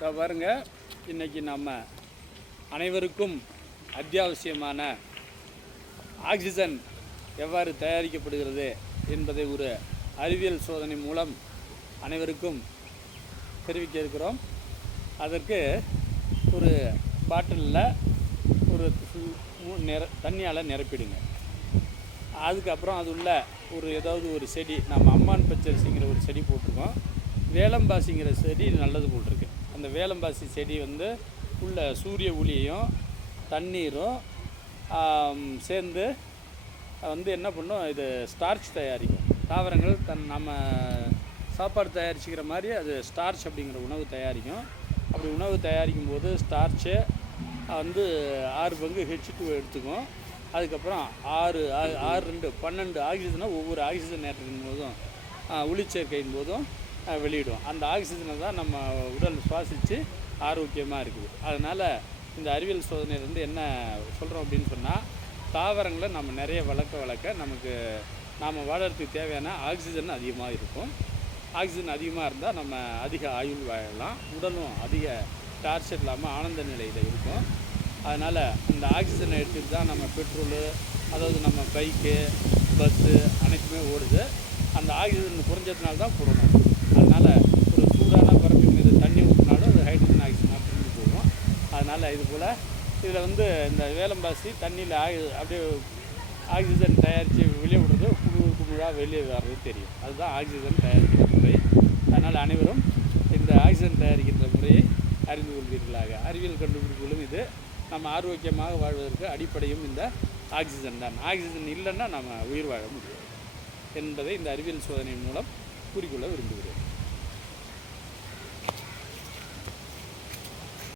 இதை பாருங்க, இன்றைக்கி நம்ம அனைவருக்கும் அத்தியாவசியமான ஆக்சிஜன் எவ்வாறு தயாரிக்கப்படுகிறது என்பதை ஒரு அறிவியல் சோதனை மூலம் அனைவருக்கும் தெரிவிக்க இருக்கிறோம். அதற்கு ஒரு பாட்டிலில் ஒரு தண்ணியால் நிரப்பிடுங்க. அதுக்கப்புறம் அது உள்ள ஏதாவது ஒரு செடி, நம்ம அம்மான் பச்சரிசிங்கிற ஒரு செடி போட்டிருக்கோம். வேலம்பாசிங்கிற செடி நல்லது போட்டிருக்கு. அந்த வேலம்பாசி செடி உள்ள சூரிய ஒளியையும் தண்ணீரும் சேர்ந்து என்ன பண்ணும், இது ஸ்டார்ச் தயாரிக்கும். தாவரங்கள் நம்ம சாப்பாடு தயாரிச்சுக்கிற மாதிரி அது ஸ்டார்ச் அப்படிங்கிற உணவு தயாரிக்கும். அப்படி உணவு தயாரிக்கும் போது ஸ்டார்ச்சை 6 பங்கு H2 எடுத்துக்கும். அதுக்கப்புறம் 6 2 12 ஆக்சிஜனை ஒவ்வொரு ஆக்சிஜன் நேரத்தின் போதும் ஒளிச்சேர்க்கையின் போதும் வெளியிடும். அந்த ஆக்சிஜனை தான் நம்ம உடல் சுவாசித்து ஆரோக்கியமாக இருக்குது. அதனால் இந்த அறிவியல் சோதனையிலேருந்து என்ன சொல்கிறோம் அப்படின்னு சொன்னால், தாவரங்களை நம்ம நிறைய வளர்க்க நமக்கு நாம் வாழறதுக்கு தேவையான ஆக்சிஜன் அதிகமாக இருக்கும். ஆக்சிஜன் அதிகமாக இருந்தால் நம்ம அதிக ஆயுள் வாழலாம். உடலும் அதிக டார்ச்சர் இல்லாமல் ஆனந்த நிலையில் இருக்கும். அதனால் இந்த ஆக்சிஜனை எடுத்துகிட்டு தான் நம்ம பெட்ரோலு, அதாவது நம்ம பைக்கு, பஸ்ஸு அனைத்துமே ஓடுது. அந்த ஆக்சிஜன் குறைஞ்சதுனால தான் போடணும். அதனால் ஒரு சூடான பரப்பு மீது தண்ணி ஊற்றினாலும் அது ஹைட்ரஜன் ஆக்சிஜனாக பிரிஞ்சு போகும். அதனால் இது போல் இதில் இந்த வேலம்பாசி தண்ணியில் அப்படியே ஆக்சிஜன் தயாரித்து வெளியே விடுறது, குழுவாக வெளியே வர்றது தெரியும். அதுதான் ஆக்சிஜன் தயாரிக்கிற முறை. அதனால் அனைவரும் இந்த ஆக்சிஜன் தயாரிக்கின்ற முறையை அறிந்து கொள்வீர்களாக. அறிவியல் கண்டுபிடிப்புகளும் இது. நம்ம ஆரோக்கியமாக வாழ்வதற்கு அடிப்படையும் இந்த ஆக்சிஜன் தான். ஆக்சிஜன் இல்லைன்னா நம்ம உயிர் வாழ முடியாது என்பதை இந்த அறிவியல் சோதனை மூலம் கூறிக்கொள்ள விரும்புகிறேன்.